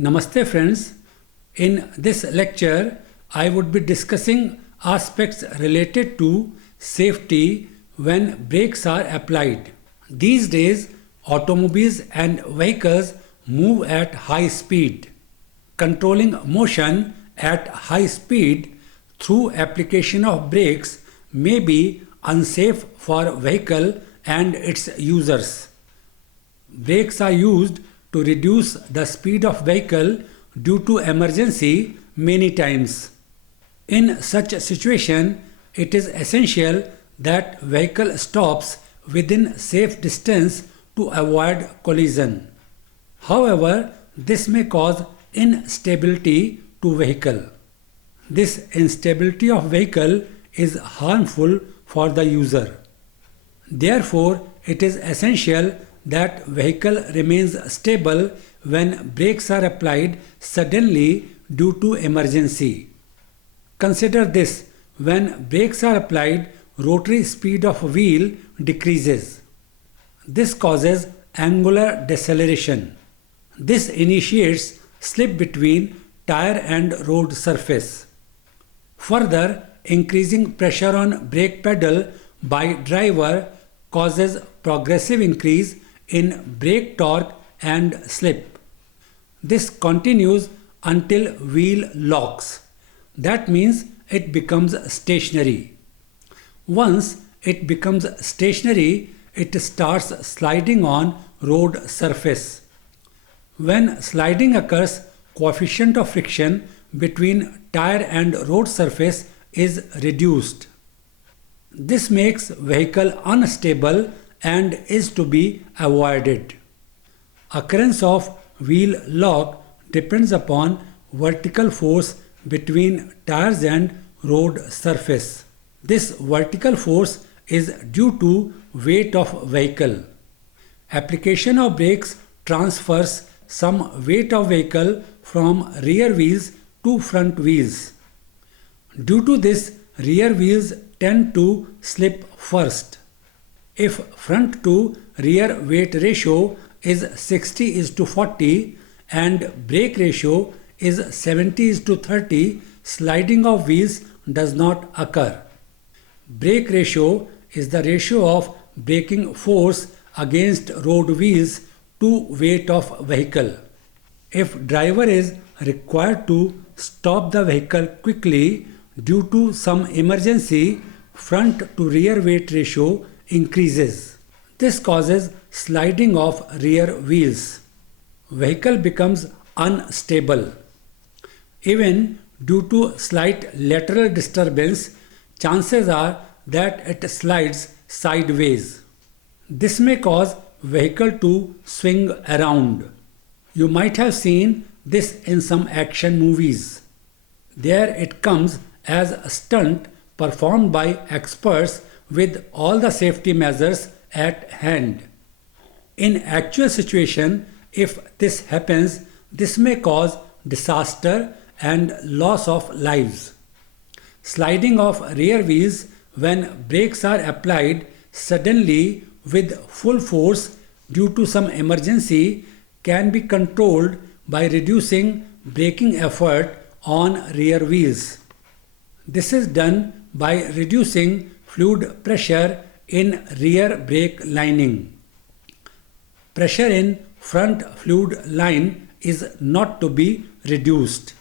Namaste friends. In this lecture, I would be discussing aspects related to safety when brakes are applied. These days, automobiles and vehicles move at high speed. Controlling motion at high speed through application of brakes may be unsafe for vehicle and its users. Brakes are used to reduce the speed of vehicle due to emergency many times. In such a situation, it is essential that vehicle stops within safe distance to avoid collision. However, this may cause instability to vehicle. This instability of vehicle is harmful for the user. Therefore, it is essential that vehicle remains stable when brakes are applied suddenly due to emergency. Consider this: when brakes are applied, rotary speed of wheel decreases. This causes angular deceleration. This initiates slip between tire and road surface. Further, increasing pressure on brake pedal by driver causes progressive increase in brake torque and slip. This continues until wheel locks. That means it becomes stationary. Once it becomes stationary, it starts sliding on road surface. When sliding occurs, coefficient of friction between tire and road surface is reduced. This makes vehicle unstable and is to be avoided. Occurrence of wheel lock depends upon vertical force between tires and road surface. This vertical force is due to weight of vehicle. Application of brakes transfers some weight of vehicle from rear wheels to front wheels. Due to this, rear wheels tend to slip first. If front to rear weight ratio is 60:40 and brake ratio is 70:30, sliding of wheels does not occur. Brake ratio is the ratio of braking force against road wheels to weight of vehicle. If driver is required to stop the vehicle quickly due to some emergency, front to rear weight ratio increases. This causes sliding of rear wheels. Vehicle becomes unstable. Even due to slight lateral disturbance, chances are that it slides sideways. This may cause vehicle to swing around. You might have seen this in some action movies. There it comes as a stunt performed by experts with all the safety measures at hand. In actual situation, if this happens, this may cause disaster and loss of lives. Sliding of rear wheels when brakes are applied suddenly with full force due to some emergency can be controlled by reducing braking effort on rear wheels. This is done by reducing fluid pressure in rear brake lining. Pressure in front fluid line is not to be reduced.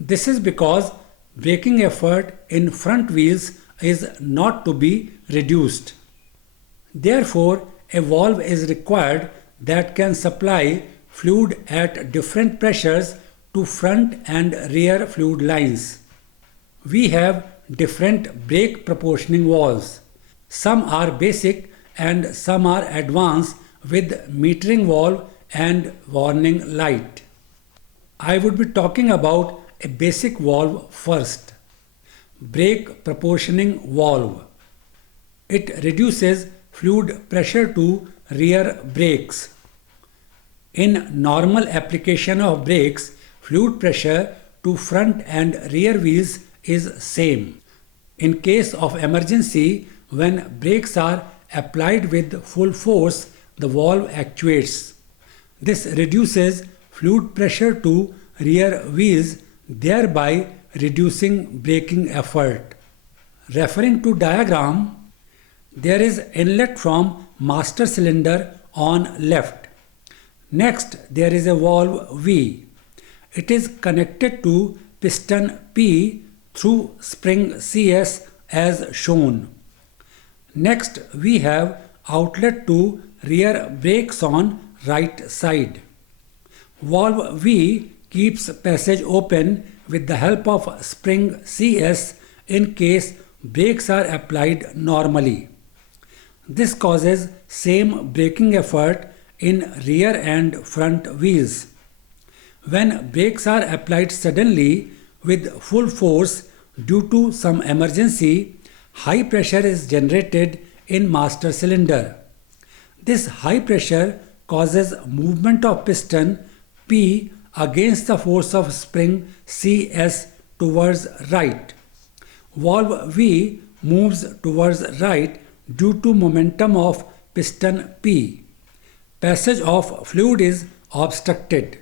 This is because braking effort in front wheels is not to be reduced. Therefore, a valve is required that can supply fluid at different pressures to front and rear fluid lines. We have different brake proportioning valves. Some are basic and some are advanced with metering valve and warning light. I would be talking about a basic valve first. Brake proportioning valve. It reduces fluid pressure to rear brakes. In normal application of brakes, fluid pressure to front and rear wheels is same. In case of emergency, when brakes are applied with full force, the valve actuates. This reduces fluid pressure to rear wheels, thereby reducing braking effort. Referring to diagram, there is inlet from master cylinder on left. Next, there is a valve V. It is connected to piston P through spring CS as shown. Next, we have outlet to rear brakes on right side. Valve V keeps passage open with the help of spring CS in case brakes are applied normally. This causes same braking effort in rear and front wheels. When brakes are applied suddenly with full force due to some emergency, high pressure is generated in master cylinder. This high pressure causes movement of piston P against the force of spring CS towards right. Valve V moves towards right due to momentum of piston P. Passage of fluid is obstructed.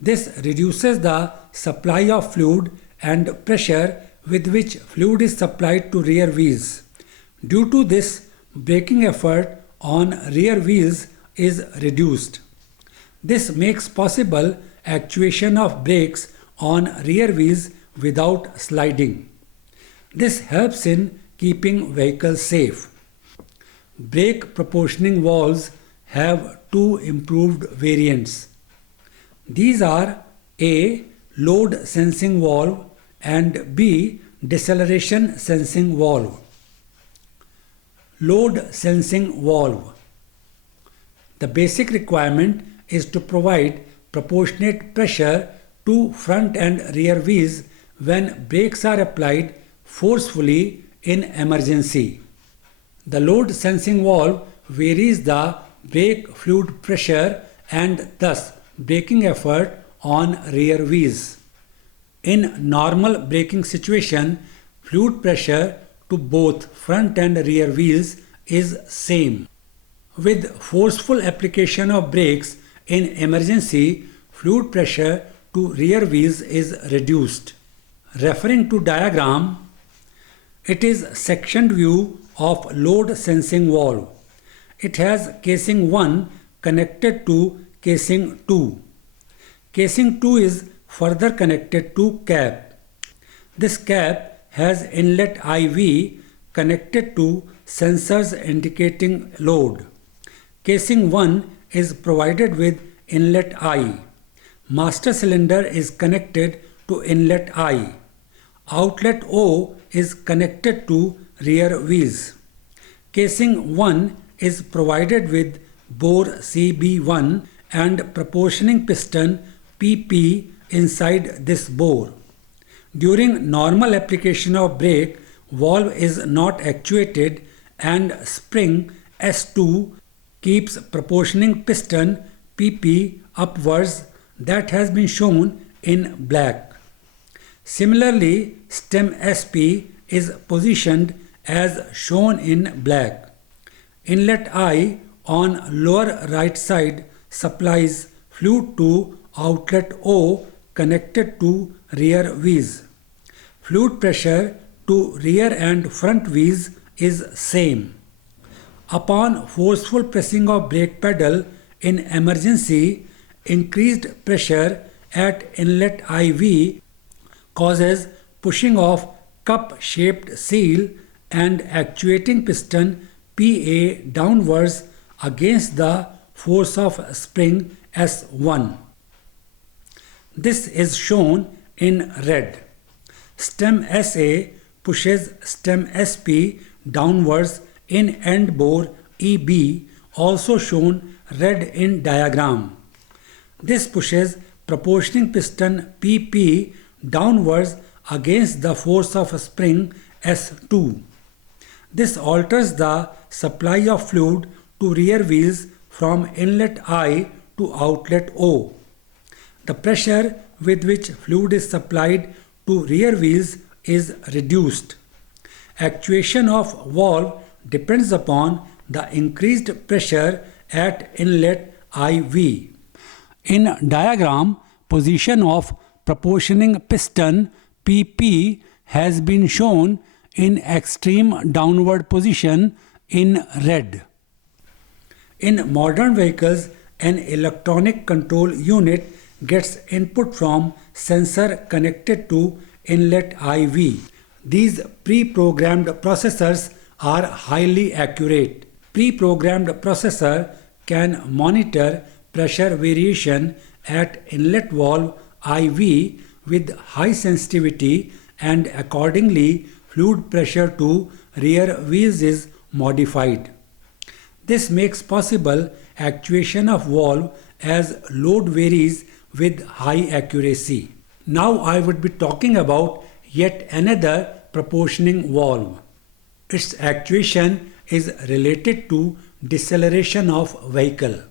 This reduces the supply of fluid and pressure with which fluid is supplied to rear wheels. Due to this, braking effort on rear wheels is reduced. This makes possible actuation of brakes on rear wheels without sliding. This helps in keeping vehicles safe. Brake proportioning valves have two improved variants. These are A. Load sensing valve and B. Deceleration sensing valve. Load sensing valve. The basic requirement is to provide proportionate pressure to front and rear wheels when brakes are applied forcefully in emergency. The load sensing valve varies the brake fluid pressure and thus braking effort on rear wheels. In normal braking situation, fluid pressure to both front and rear wheels is same. With forceful application of brakes in emergency, fluid pressure to rear wheels is reduced. Referring to diagram, it is sectioned view of load sensing valve. It has casing 1 connected to casing 2. Casing 2 is further connected to cap. This cap has inlet IV connected to sensors indicating load. Casing 1 is provided with inlet I. Master cylinder is connected to inlet I. Outlet O is connected to rear wheels. Casing 1 is provided with bore CB1 and proportioning piston PP inside this bore. During normal application of brake, valve is not actuated and spring S2 keeps proportioning piston PP upwards that has been shown in black. Similarly, stem SP is positioned as shown in black. Inlet I on lower right side supplies fluid to outlet O connected to rear wheels. Fluid pressure to rear and front wheels is same. Upon forceful pressing of brake pedal in emergency, increased pressure at inlet IV causes pushing of cup-shaped seal and actuating piston PA downwards against the force of spring S1. This is shown in red. Stem SA pushes stem SP downwards in end bore EB, also shown red in diagram. This pushes proportioning piston PP downwards against the force of spring S2. This alters the supply of fluid to rear wheels from inlet I to outlet O. The pressure with which fluid is supplied to rear wheels is reduced. Actuation of valve depends upon the increased pressure at inlet IV. In diagram, position of proportioning piston PP has been shown in extreme downward position in red. In modern vehicles, an electronic control unit gets input from sensor connected to inlet IV. These pre-programmed processors are highly accurate. Pre-programmed processor can monitor pressure variation at inlet valve IV with high sensitivity, and accordingly fluid pressure to rear wheels is modified. This makes possible actuation of valve as load varies with high accuracy. Now I would be talking about yet another proportioning valve. Its actuation is related to deceleration of vehicle.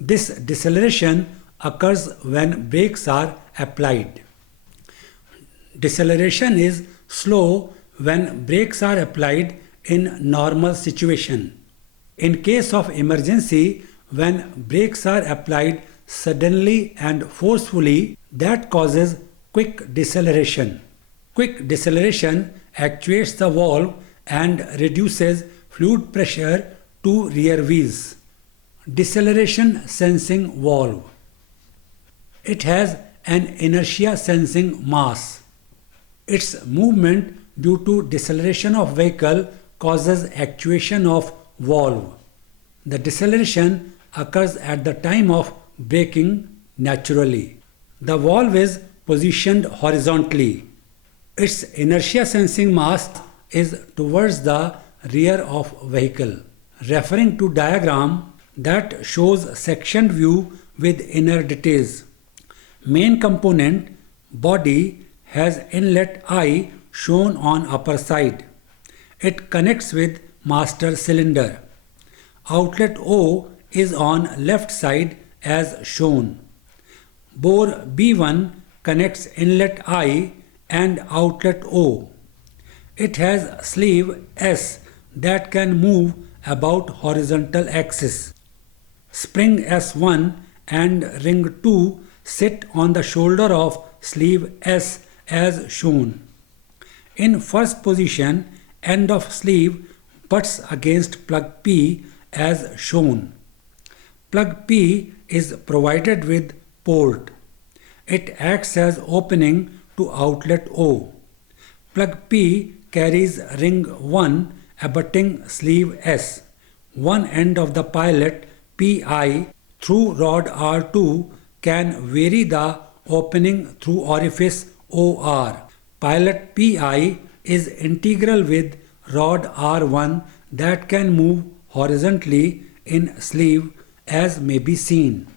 This deceleration occurs when brakes are applied. Deceleration is slow when brakes are applied in normal situation. In case of emergency, when brakes are applied suddenly and forcefully, that causes quick deceleration. Quick deceleration actuates the valve and reduces fluid pressure to rear wheels. Deceleration sensing valve. It has an inertia sensing mass. Its movement due to deceleration of vehicle causes actuation of valve. The deceleration occurs at the time of braking naturally. The valve is positioned horizontally. Its inertia sensing mass is towards the rear of vehicle. Referring to diagram that shows sectioned view with inner details. Main component body has inlet I shown on upper side. It connects with master cylinder. Outlet O is on left side as shown. Bore B1 connects inlet I and outlet O. It has sleeve S that can move about horizontal axis. Spring S1 and ring 2 sit on the shoulder of sleeve S as shown. In first position, end of sleeve butts against plug P as shown. Plug P is provided with port. It acts as opening to outlet O. Plug P carries ring 1 abutting sleeve S. One end of the pilot PI through rod R2 can vary the opening through orifice OR. Pilot PI is integral with rod R1 that can move horizontally in sleeve as may be seen.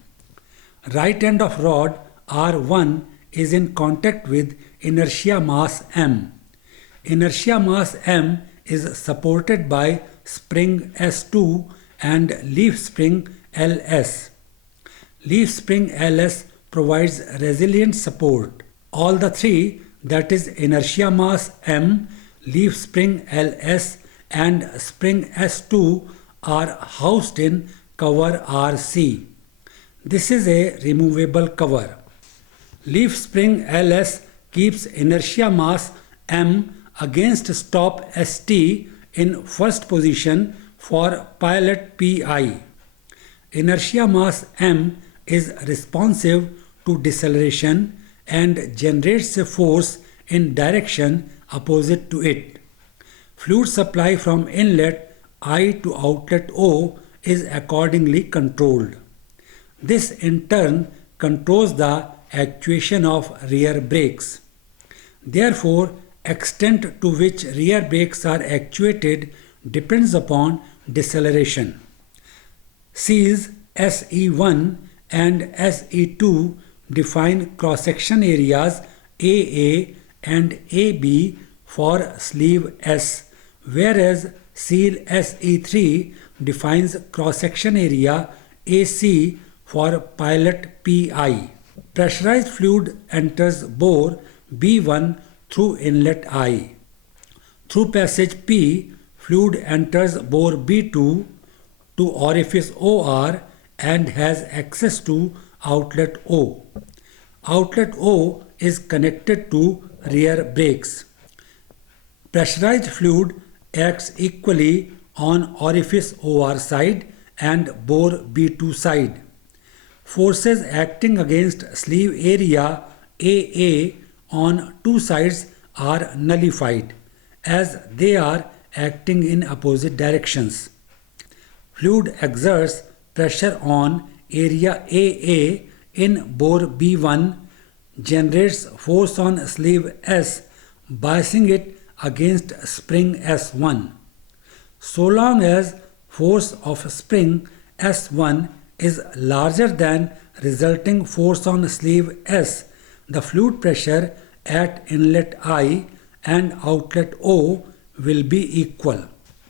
Right end of rod R1 is in contact with inertia mass M. Inertia mass M is supported by spring S2 and leaf spring LS. Leaf spring LS provides resilient support. All the three, that is inertia mass M, leaf spring LS and spring S2, are housed in cover RC. This is a removable cover. Leaf spring LS keeps inertia mass M against stop ST in first position for pilot PI. Inertia mass M is responsive to deceleration and generates a force in direction opposite to it. Fluid supply from inlet I to outlet O is accordingly controlled. This in turn controls the actuation of rear brakes. Therefore, extent to which rear brakes are actuated depends upon deceleration. Seals SE1 and SE2 define cross-section areas AA and AB for sleeve S, whereas seal SE3 defines cross-section area AC for pilot PI. Pressurized fluid enters bore B1 through inlet I. Through passage P, fluid enters bore B2 to orifice OR and has access to outlet O. Outlet O is connected to rear brakes. Pressurized fluid acts equally on orifice OR side and bore B2 side. Forces acting against sleeve area AA on two sides are nullified as they are acting in opposite directions. Fluid exerts pressure on area AA in bore B1, generates force on sleeve S, biasing it against spring S1. So long as force of spring S1 is larger than resulting force on sleeve S, the fluid pressure at inlet I and outlet O will be equal.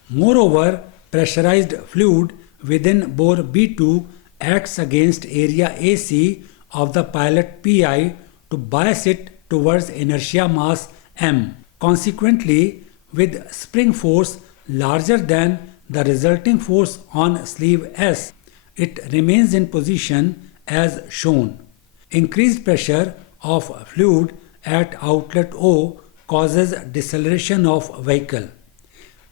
Moreover, pressurized fluid within bore B2 acts against area AC of the pilot PI to bias it towards inertia mass M. Consequently, with spring force larger than the resulting force on sleeve S, it remains in position as shown. Increased pressure of fluid at outlet O causes deceleration of vehicle.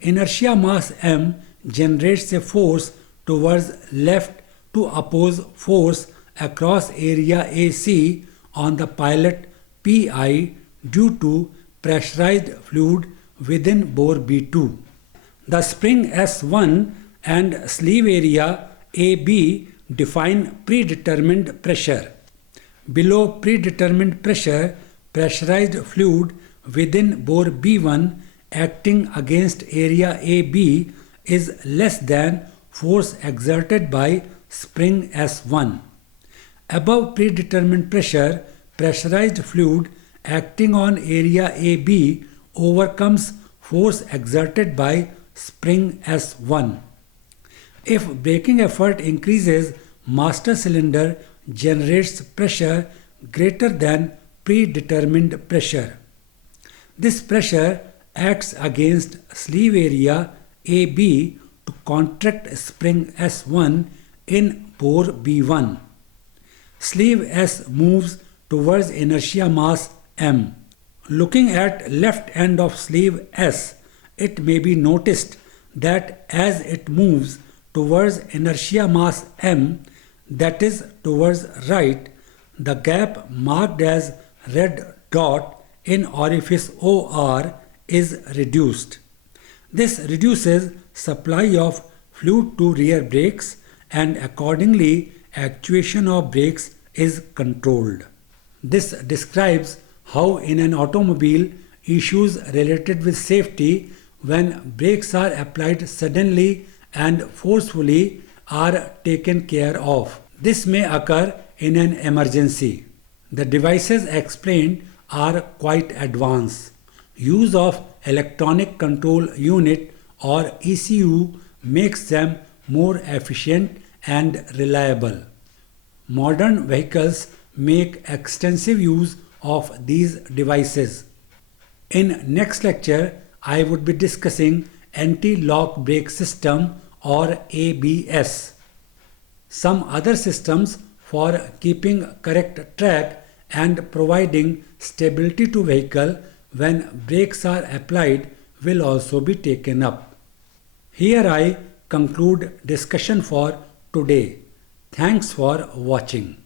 Inertia mass M generates a force towards left to oppose force across area AC on the pilot PI due to pressurized fluid within bore B2. The spring S1 and sleeve area AB define predetermined pressure. Below predetermined pressure, pressurized fluid within bore B1 acting against area AB is less than force exerted by spring S1. Above predetermined pressure, pressurized fluid acting on area AB overcomes force exerted by spring S1. If braking effort increases, master cylinder generates pressure greater than predetermined pressure. This pressure acts against sleeve area AB to contract spring S1 in bore B1. Sleeve S moves towards inertia mass M. Looking at left end of sleeve S, it may be noticed that as it moves towards inertia mass M, that is towards right, the gap marked as red dot in orifice OR is reduced. This reduces supply of fluid to rear brakes and accordingly actuation of brakes is controlled. This describes how in an automobile issues related with safety when brakes are applied suddenly and forcefully are taken care of. This may occur in an emergency. The devices explained are quite advanced. Use of electronic control unit or ECU makes them more efficient and reliable. Modern vehicles make extensive use of these devices. In next lecture, I would be discussing anti-lock brake system or ABS. Some other systems for keeping correct track and providing stability to vehicle when brakes are applied will also be taken up. Here I conclude discussion for today. Thanks for watching.